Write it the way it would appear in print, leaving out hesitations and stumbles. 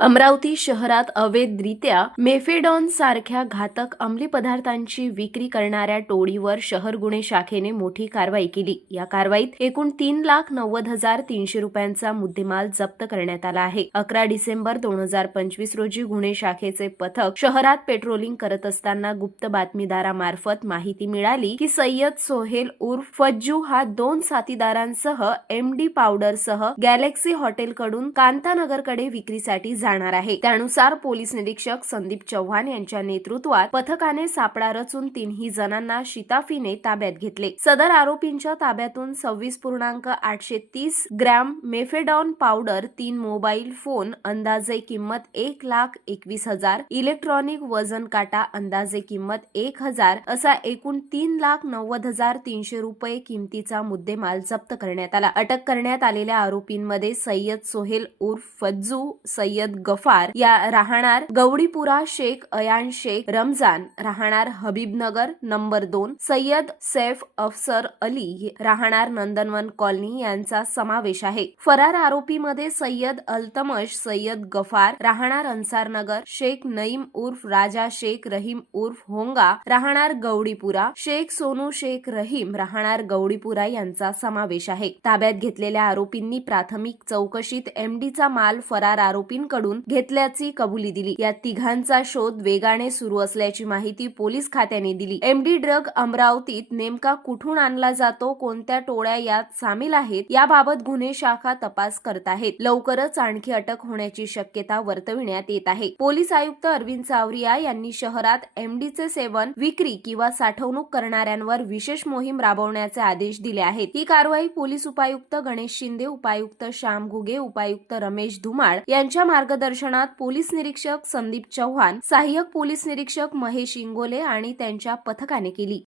अमरावती शहरात अवैधरित्या मेफेडॉन सारख्या घातक अंमली पदार्थांची विक्री करणाऱ्या टोळीवर शहर गुन्हे शाखेने मोठी कारवाई केली। या कारवाईत एकूण 3,90,300 रुपयांचा मुद्देमाल जप्त करण्यात आला आहे। 11 डिसेंबर 2025 रोजी गुन्हे शाखेचे पथक शहरात पेट्रोलिंग करत असताना गुप्त बातमीदारामार्फत माहिती मिळाली की सय्यद सोहेल उर्फ फज्जू हा 2 साथीदारांसह एमडी पावडरसह गॅलेक्सी हॉटेलकडून कांतानगरकडे विक्रीसाठी जाणार आहे। त्यानुसार पोलीस निरीक्षक संदीप चव्हाण यांच्या नेतृत्वात पथकाने सापळा रचून तिन्ही जणांना शिताफीने ताब्यात घेतले। सदर आरोपींच्या ताब्यातून 26.830 ग्रॅम मेफेडॉन पावडर, 3 मोबाईल फोन अंदाजे किंमत 1,21,000, इलेक्ट्रॉनिक वजन काटा अंदाजे किंमत 1,000 असा एकूण 3,90,300 रुपये किमतीचा मुद्देमाल जप्त करण्यात आला। अटक करण्यात आलेल्या आरोपींमध्ये सय्यद सोहेल उर्फ फज्जू, सय्यद गफार या राहणार गवडीपुरा, शेख अयान शेख रमजान राहणार हबीबनगर नंबर 2, सय्यद सैफ अफसर अली राहणार नंदनवन कॉलनी यांचा समावेश आहे। फरार आरोपीमध्ये सय्यद अल्तमश सय्यद गफार राहणार अन्सारनगर, शेख नईम उर्फ राजा शेख रहीम उर्फ होंगा राहणार गवडीपुरा, शेख सोनू शेख रहीम राहणार गवडीपुरा यांचा समावेश आहे। ताब्यात घेतलेल्या आरोपींनी प्राथमिक चौकशीत एमडीचा माल फरार आरोपींकडून घेतल्याची कबुली दिली। या तिघांचा शोध वेगाने सुरू असल्याची माहिती पोलीस खात्याने दिली। एमडी ड्रग अमरावतीत नेमका कुठून आणला जातो, कोणत्या टोळ्या यात सामील आहेत याबाबत गुन्हे शाखा तपास करत आहेत। लवकरच आणखी अटक होण्याची शक्यता वर्तविण्यात येत आहे। पोलीस आयुक्त अरविंद सावरिया यांनी शहरात एमडीचे सेवन, विक्री किंवा साठवणूक करणाऱ्यांवर विशेष मोहीम राबवण्याचे आदेश दिले आहेत। ही कारवाई पोलीस उपायुक्त गणेश शिंदे, उपायुक्त श्याम घुगे, उपायुक्त रमेश धुमाळ यांच्या मार्गदर्शनात पोलीस निरीक्षक संदीप चव्हाण, सहाय्यक पोलीस निरीक्षक महेश इंगोले आणि त्यांच्या पथकाने केली।